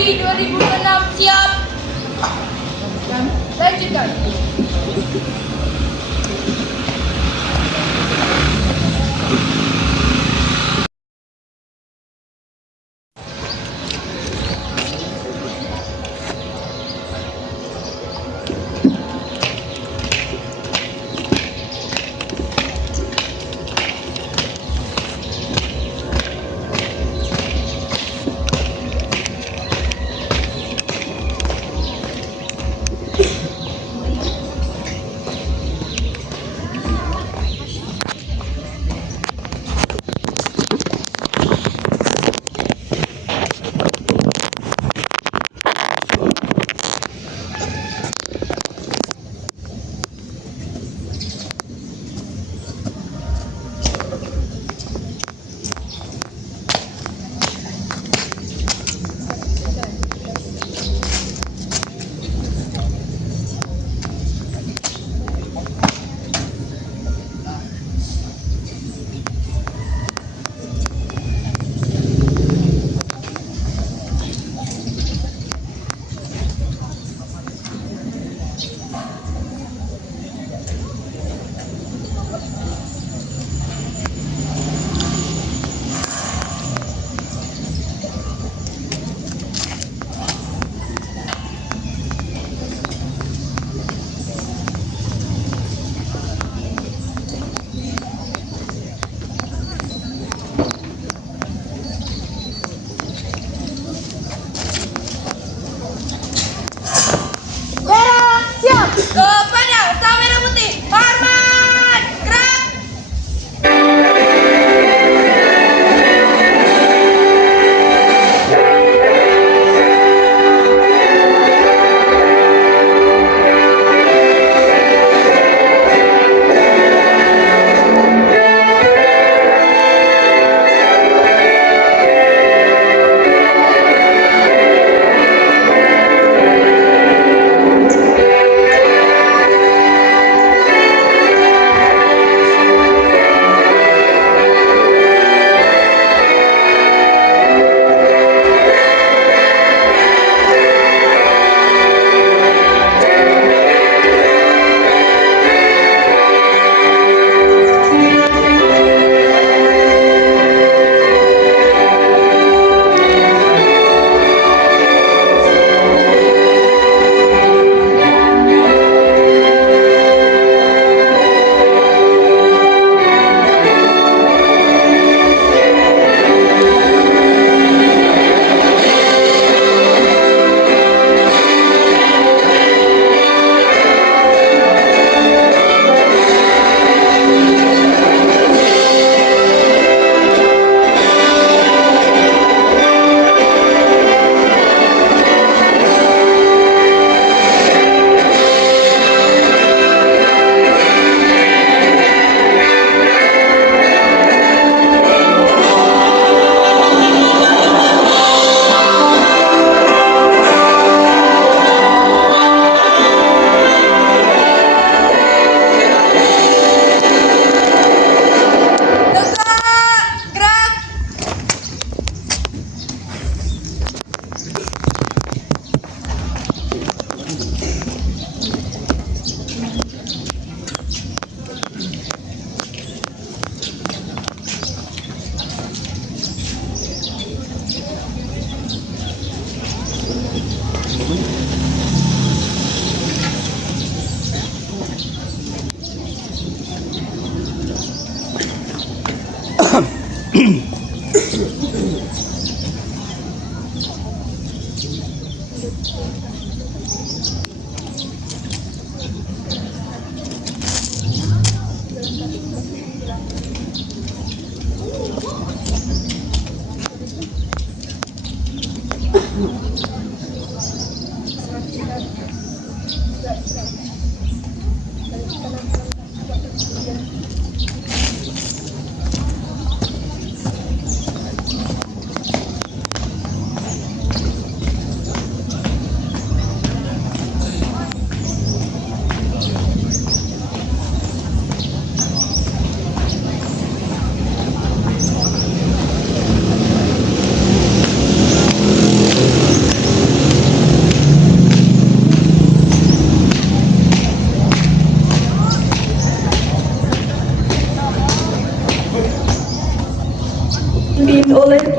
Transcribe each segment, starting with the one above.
Pagi 2006 siap. Lanjutkan. Kepada Utama Merah Putih, hormat, gerak.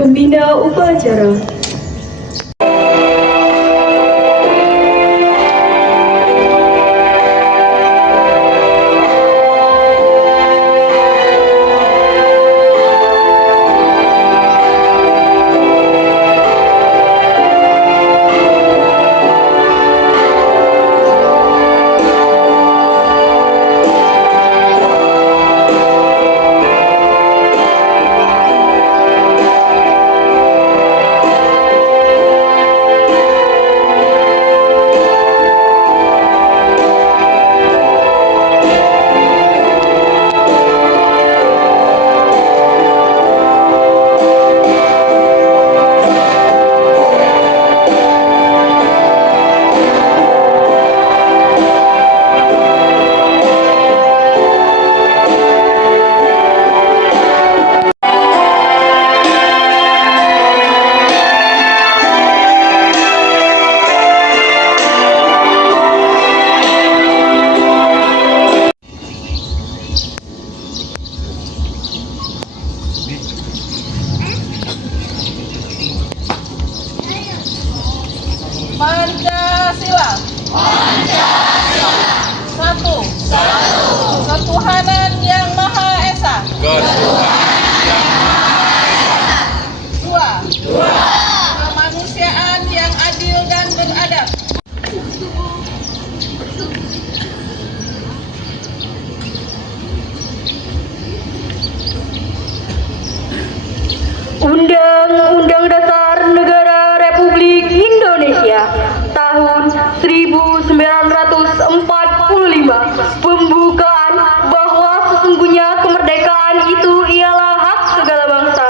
pembina upacara. Pancasila. Satu. Ketuhanan yang Maha Esa. Dua. Kemanusiaan yang adil dan beradab. Undang-Undang Dasar Negara Republik Indonesia tahun 1945 pembukaan bahwa sesungguhnya kemerdekaan itu ialah hak segala bangsa,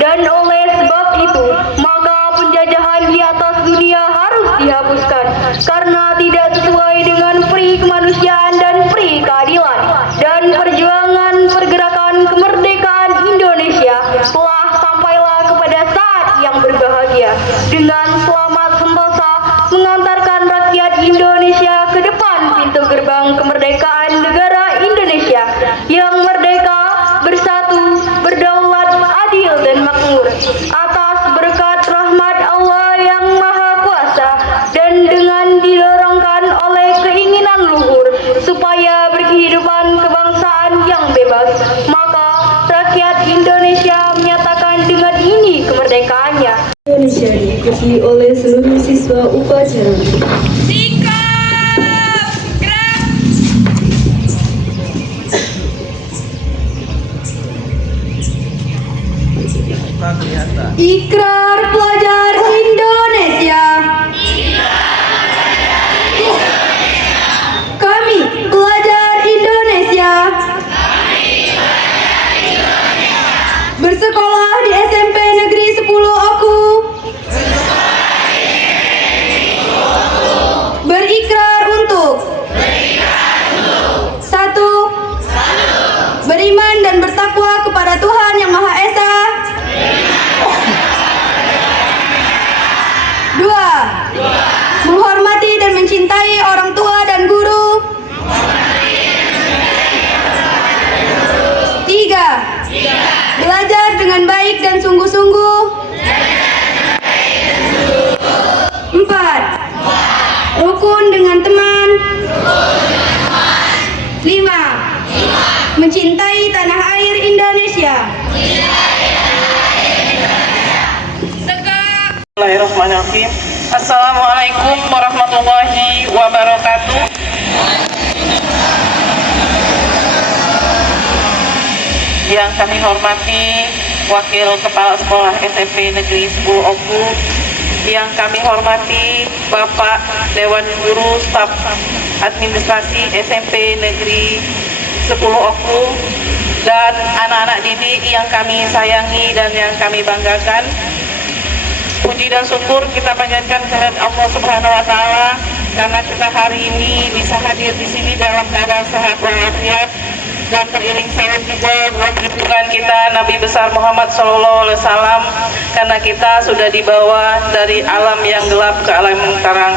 dan oleh sebab itu maka penjajahan di atas dunia harus dihapuskan karena tidak sesuai dengan peri kemanusiaan dan peri keadilan, dan perjuangan pergerakan kemerdekaan Indonesia telah sampailah kepada saat yang berbahagia dengan selamat sentosa mengantarkan rakyat Indonesia ke depan pintu gerbang kemerdekaan negara Indonesia yang merdeka, bersatu, berdaulat, adil dan makmur atas berkat rahmat Allah yang Maha Kuasa, dan dengan didorongkan oleh keinginan luhur supaya berkehidupan kebangsaan yang bebas, maka rakyat Indonesia menyatakan dengan ini kemerdekaannya. Indonesia diikuti oleh seluruh siswa upacara. Sikap gerak. Ikrar pelajar Indonesia. Kami pelajar Indonesia. Bersekolah di SMP Negeri 10 Oku. Berikrar untuk satu, beriman dan bertakwa kepada Tuhan Yang Maha Esa. Dua, menghormati dan mencintai orang tua dan guru. Tiga, belajar dengan baik dan sungguh-sungguh. Empat, rukun dengan teman. Lima, mencintai tanah air Indonesia. Bismillahirrahmanirrahim. Assalamualaikum warahmatullahi wabarakatuh. Yang kami hormati Wakil Kepala Sekolah SMP Negeri 10 Oku, yang kami hormati Bapak Dewan Guru Staf Administrasi SMP Negeri 10 Oku, dan anak-anak didik yang kami sayangi dan yang kami banggakan. Puji dan syukur kita panjatkan kehadirat Allah Subhanahu wa taala karena kita hari ini bisa hadir di sini dalam keadaan sehat walafiat, dan teriring salam juga buat junjungan kita Nabi besar Muhammad SAW, karena kita sudah dibawa dari alam yang gelap ke alam yang terang.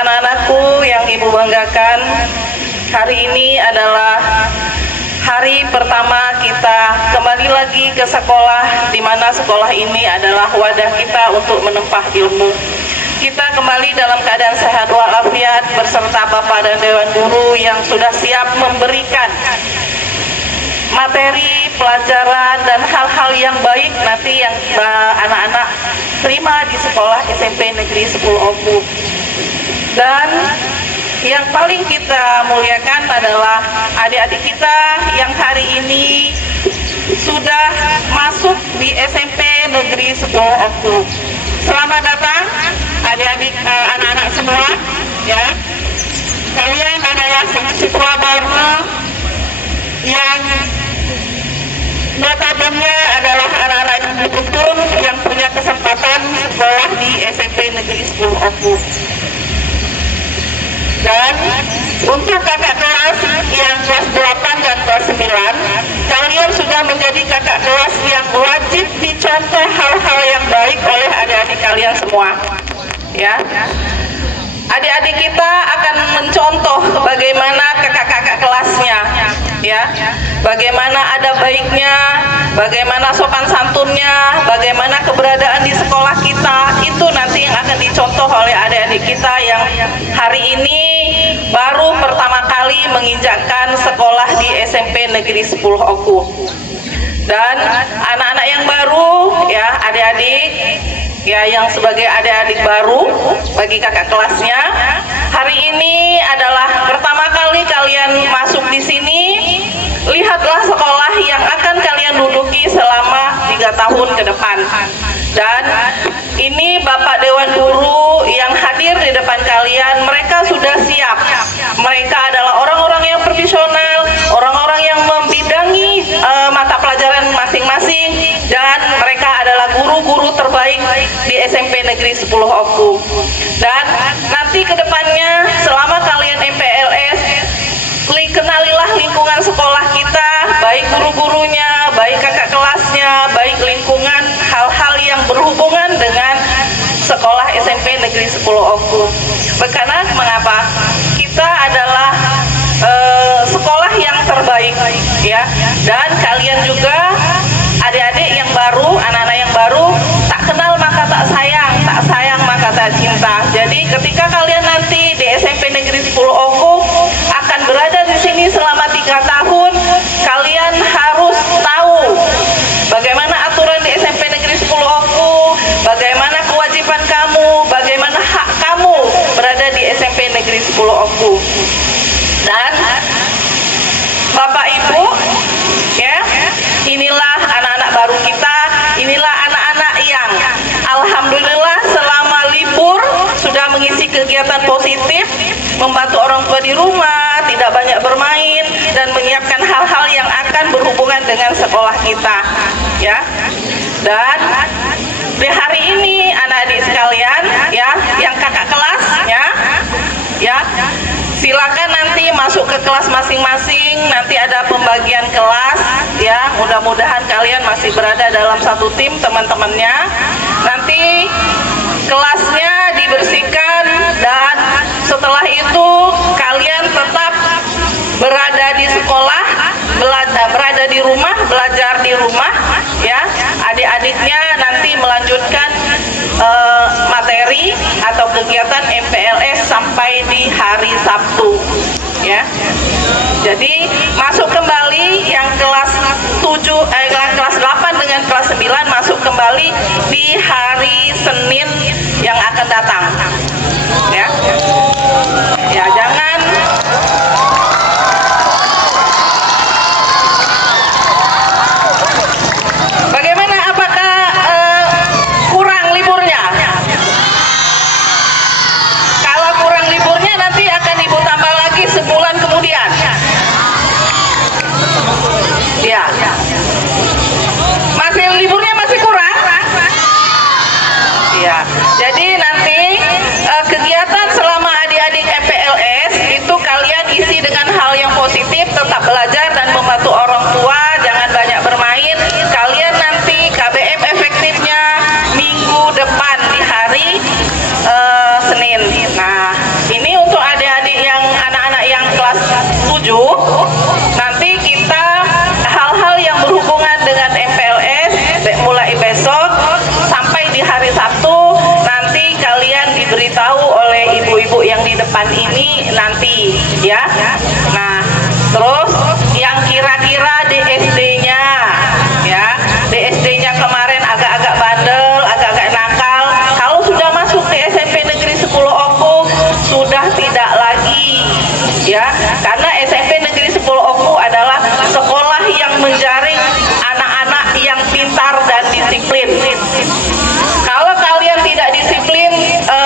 Anak-anakku yang ibu banggakan, hari ini adalah hari pertama kita kembali lagi ke sekolah, di mana sekolah ini adalah wadah kita untuk menempah ilmu. Kita kembali dalam keadaan sehat walafiat beserta Bapak dan Dewan Guru yang sudah siap memberikan materi, pelajaran, dan hal-hal yang baik nanti yang anak-anak terima di sekolah SMP Negeri 10 Oku. Dan yang paling kita muliakan adalah adik-adik kita yang hari ini sudah masuk di SMP Negeri 10 Oku. Selamat datang adik-adik, anak-anak semua, ya. Kalian adalah siswa baru yang notabene adalah anak-anak yang beruntung yang punya kesempatan sekolah di SMP Negeri 10 Oku. Dan untuk kakak kelas yang kelas 8 dan kelas 9, kalian sudah menjadi kakak kelas yang wajib dicontoh hal-hal yang baik oleh adik-adik kalian semua, ya. Adik-adik kita akan mencontoh bagaimana kakak-kakak kelasnya, ya. Bagaimana ada baiknya, bagaimana sopan santunnya, bagaimana keberadaan di sekolah kita, itu nanti yang akan dicontoh oleh adik-adik kita yang hari ini baru pertama kali menginjakkan sekolah di SMP Negeri 10 Oku. Dan anak-anak yang baru, ya, adik-adik, ya, yang sebagai adik-adik baru bagi kakak kelasnya, hari ini adalah pertama kali kalian masuk di sini. Lihatlah sekolah yang akan kalian duduki selama 3 tahun ke depan. Dan ini Bapak Dewan Guru yang hadir di depan kalian, mereka sudah siap. Mereka adalah orang-orang yang profesional, orang-orang yang membidangi mata pelajaran masing-masing, dan mereka adalah guru-guru terbaik di SMP Negeri 10 Oku. Dan nanti ke depannya selama kalian MPLS, kenalilah lingkungan sekolah kita, baik guru-gurunya, baik kakak kelasnya, baik lingkungan hal-hal yang berhubungan dengan sekolah SMP Negeri 10 Oku. Karena mengapa? Kita adalah sekolah yang terbaik, ya. Dan kalian juga adik-adik yang baru, anak-anak yang baru, tak kenal maka tak sayang maka tak cinta. Jadi ketika kalian nanti di SMP Negeri 10 Oku akan berada di sini selama 3 tahun, kalian harus tahu bagaimana aturan di SMP Negeri 10 Oku, bagaimana kewajiban kamu, bagaimana hak kamu berada di SMP Negeri 10 Oku. Dan Bapak Ibu, ya, inilah anak-anak baru kita, inilah anak-anak yang alhamdulillah selama libur sudah mengisi kegiatan positif, membantu orang tua di rumah, tidak banyak bermain, dan menyiapkan hal-hal yang akan berhubungan dengan sekolah kita, ya. Dan di hari ini anak-adik sekalian, ya, yang kakak kelas, ya, silakan nanti masuk ke kelas masing-masing. Nanti ada pembagian kelas, ya. Mudah-mudahan kalian masih berada dalam satu tim teman-temannya. Nanti kelasnya dibersihkan, dan setelah itu kalian tetap berada di sekolah, berada di rumah, belajar di rumah, ya. Adik-adiknya nanti melanjutkan materi atau kegiatan MPLS sampai di hari Sabtu, ya. Jadi masuk kembali yang kelas 8 dengan kelas 9 masuk kembali di hari Senin yang akan datang, ya. Ya, jangan bagaimana, apakah kurang liburnya? Kalau kurang liburnya nanti akan Ibu tambah lagi sebulan kemudian, ya. depan ini nanti ya. Nah, terus yang kira-kira DSD-nya ya, DSD-nya kemarin agak-agak bandel, agak-agak nakal. Kalau sudah masuk di SMP Negeri 10 Oku sudah tidak lagi ya, karena SMP Negeri 10 Oku adalah sekolah yang menjaring anak-anak yang pintar dan disiplin. Kalau kalian tidak disiplin,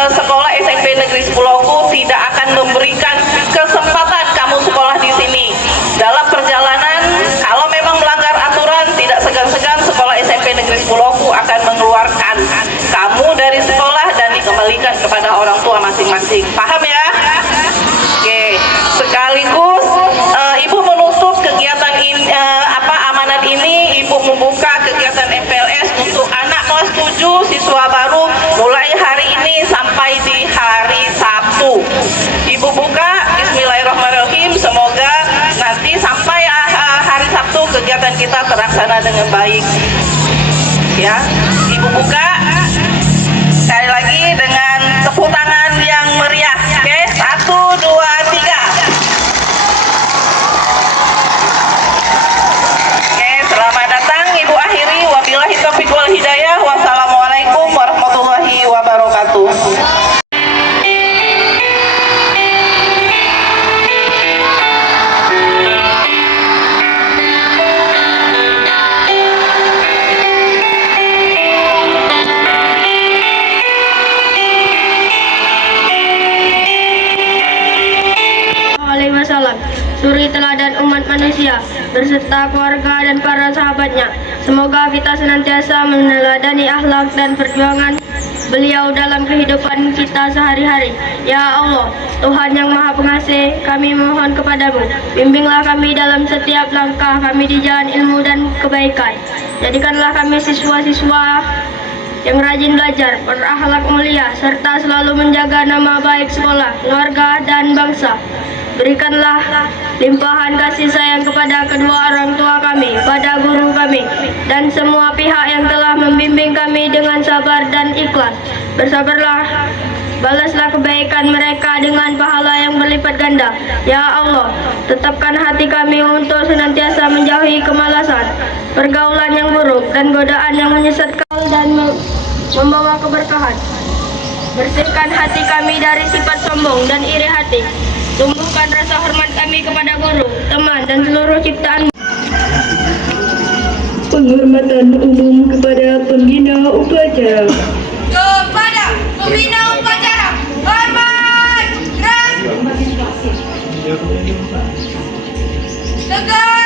sekolah SMP Negeri 10 Oku tidak akan memberikan kesempatan kamu sekolah di sini. Dalam perjalanan, kalau memang melanggar aturan, tidak segan-segan sekolah SMP Negeri 10 Oku akan mengeluarkan kamu dari sekolah dan dikembalikan kepada orang tua masing-masing. Paham ya? Oke, sekaligus Ibu menutup kegiatan ini, amanat ini, Ibu membuka kegiatan MPLS untuk anak kelas 7 siswa baru mulai hari ini sampai di hari Sabtu. Ibu buka, Bismillahirrahmanirrahim, semoga nanti sampai hari Sabtu kegiatan kita terlaksana dengan baik. Ya, Ibu buka sekali lagi dengan tepuk tangan yang meriah. Oke, 1, 2, 3. Oke, selamat datang. Ibu akhiri. Wabillahi taufiq wal hidayah. Wassalamualaikum warahmatullahi wabarakatuh. Wasallam, suri teladan umat manusia berserta keluarga dan para sahabatnya. Semoga kita senantiasa meneladani akhlak dan perjuangan beliau dalam kehidupan kita sehari-hari. Ya Allah, Tuhan yang Maha Pengasih, kami mohon kepadamu, bimbinglah kami dalam setiap langkah kami di jalan ilmu dan kebaikan. Jadikanlah kami siswa-siswa yang rajin belajar, berakhlak mulia, serta selalu menjaga nama baik sekolah, keluarga, dan bangsa. Berikanlah limpahan kasih sayang kepada kedua orang tua kami, pada guru kami, dan semua pihak yang telah membimbing kami dengan sabar dan ikhlas. Bersabarlah, balaslah kebaikan mereka dengan pahala yang berlipat ganda. Ya Allah, tetapkan hati kami untuk senantiasa menjauhi kemalasan, pergaulan yang buruk, dan godaan yang menyesatkan dan membawa keberkahan. Bersihkan hati kami dari sifat sombong dan iri hati. Tumbuhkan rasa hormat kami kepada guru, teman, dan seluruh ciptaan. Penghormatan umum kepada pembina upacara. Kepada pembina upacara, hormat, gerak, tegak.